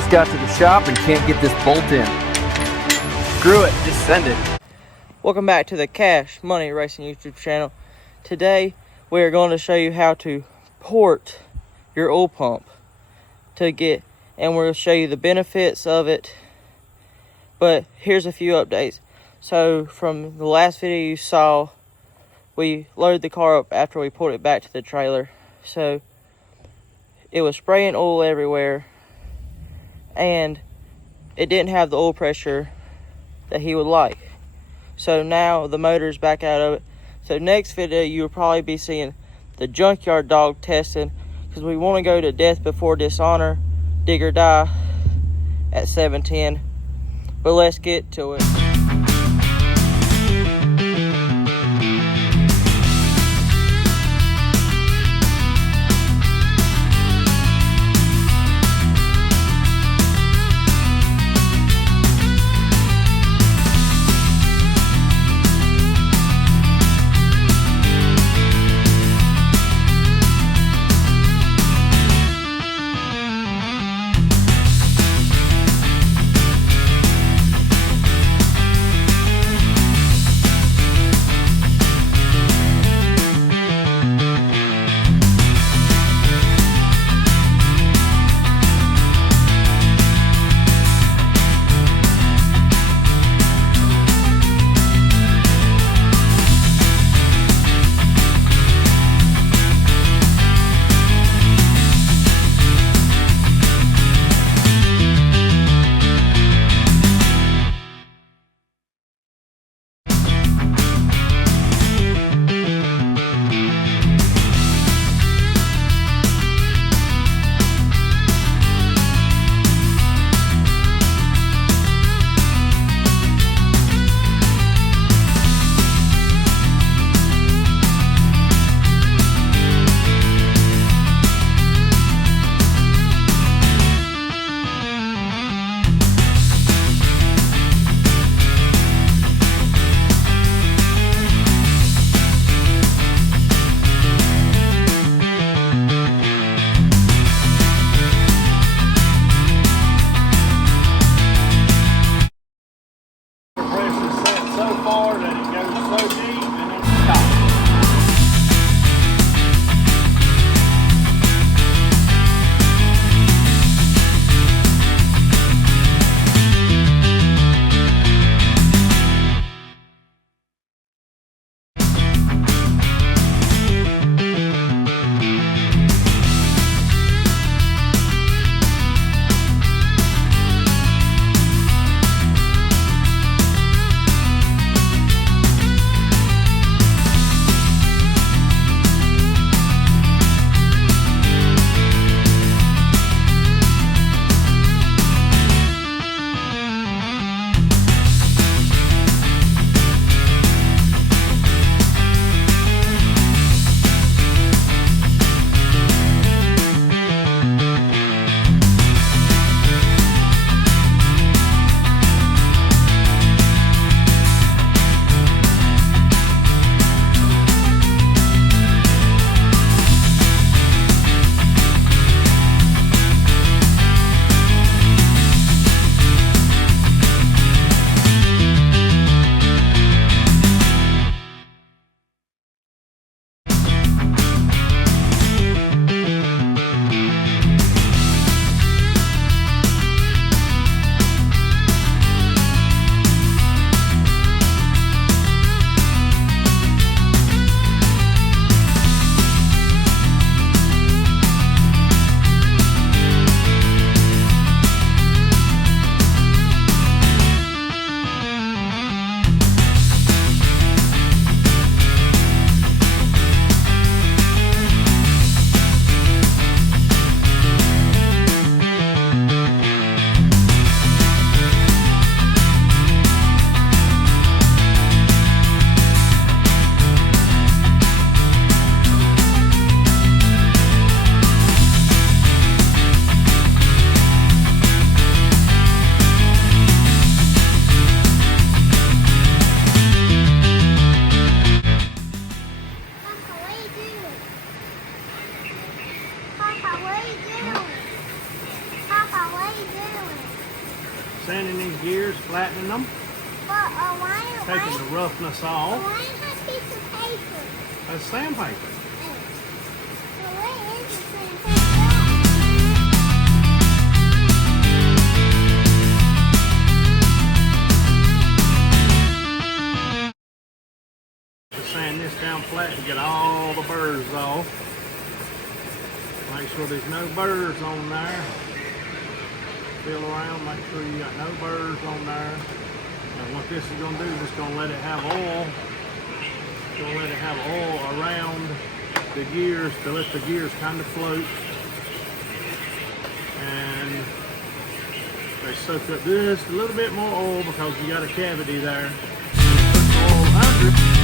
just got to the shop and can't get this bolt in. Screw it, just send it. Welcome back to the Cash Money Racing YouTube channel. Today we are going to show you how to port your oil pump and we'll show you the benefits of it. But here's a few updates. So from the last video you saw, we loaded the car up after we pulled it back to the trailer. So it was spraying oil everywhere and it didn't have the oil pressure that he would like. So now the motor's back out of it. So next video you will probably be seeing the junkyard dog testing, because we want to go to death before dishonor, dig or die at 710. But let's get to it. Sanding these gears, flattening them, taking the roughness off. Why is that piece of paper? That's sandpaper. So what is the sandpaper? To sand this down flat to get all the burrs off. Make sure there's no burrs on there. Feel around, make sure you got no burrs on there. And what this is going to do is it's going to let it have oil. It's going to let it have oil around the gears to let the gears kind of float. And they soak up just a little bit more oil because you got a cavity there. Put the oil under.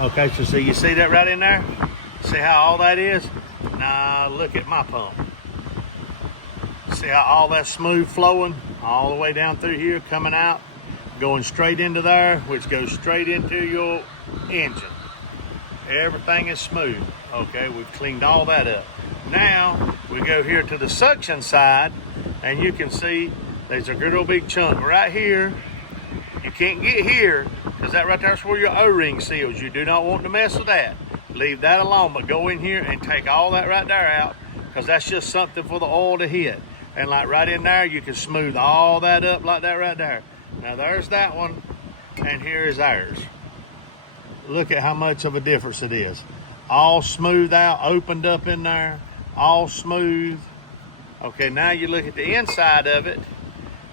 Okay, so you see that right in there? See how all that is? Now look at my pump. See how all that's smooth flowing all the way down through here, coming out, going straight into there, which goes straight into your engine. Everything is smooth. Okay, we've cleaned all that up. Now we go here to the suction side, and you can see there's a good old big chunk right here. You can't get here because that right there's where your O-ring seals. You do not want to mess with that. Leave that alone, but go in here and take all that right there out because that's just something for the oil to hit. And like right in there, you can smooth all that up like that right there. Now there's that one, and here is ours. Look at how much of a difference it is. All smooth out, opened up in there, all smooth. Okay, now you look at the inside of it,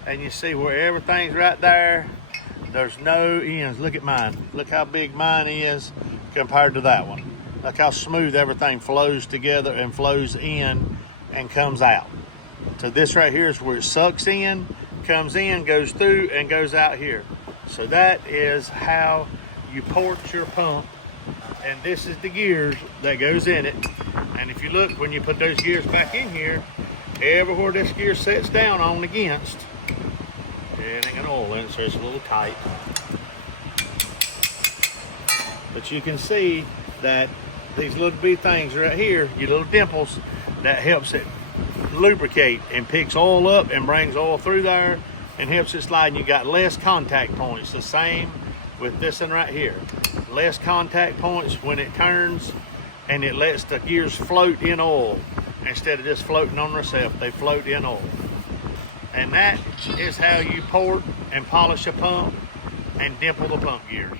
and you see where everything's right there. There's no ends. Look at mine. Look how big mine is compared to that one. Look how smooth everything flows together and flows in and comes out. So this right here is where it sucks in, comes in, goes through, and goes out here. So that is how you port your pump. And this is the gears that goes in it. And if you look, when you put those gears back in here, everywhere this gear sets down on against, it ain't got oil in it, so it's a little tight. But you can see that these little bitty things right here, your little dimples, that helps it lubricate and picks oil up and brings oil through there and helps it slide. And you got less contact points. The same with this one right here. Less contact points when it turns, and it lets the gears float in oil instead of just floating on themselves. They float in oil. And that is how you port and polish a pump and dimple the pump gears.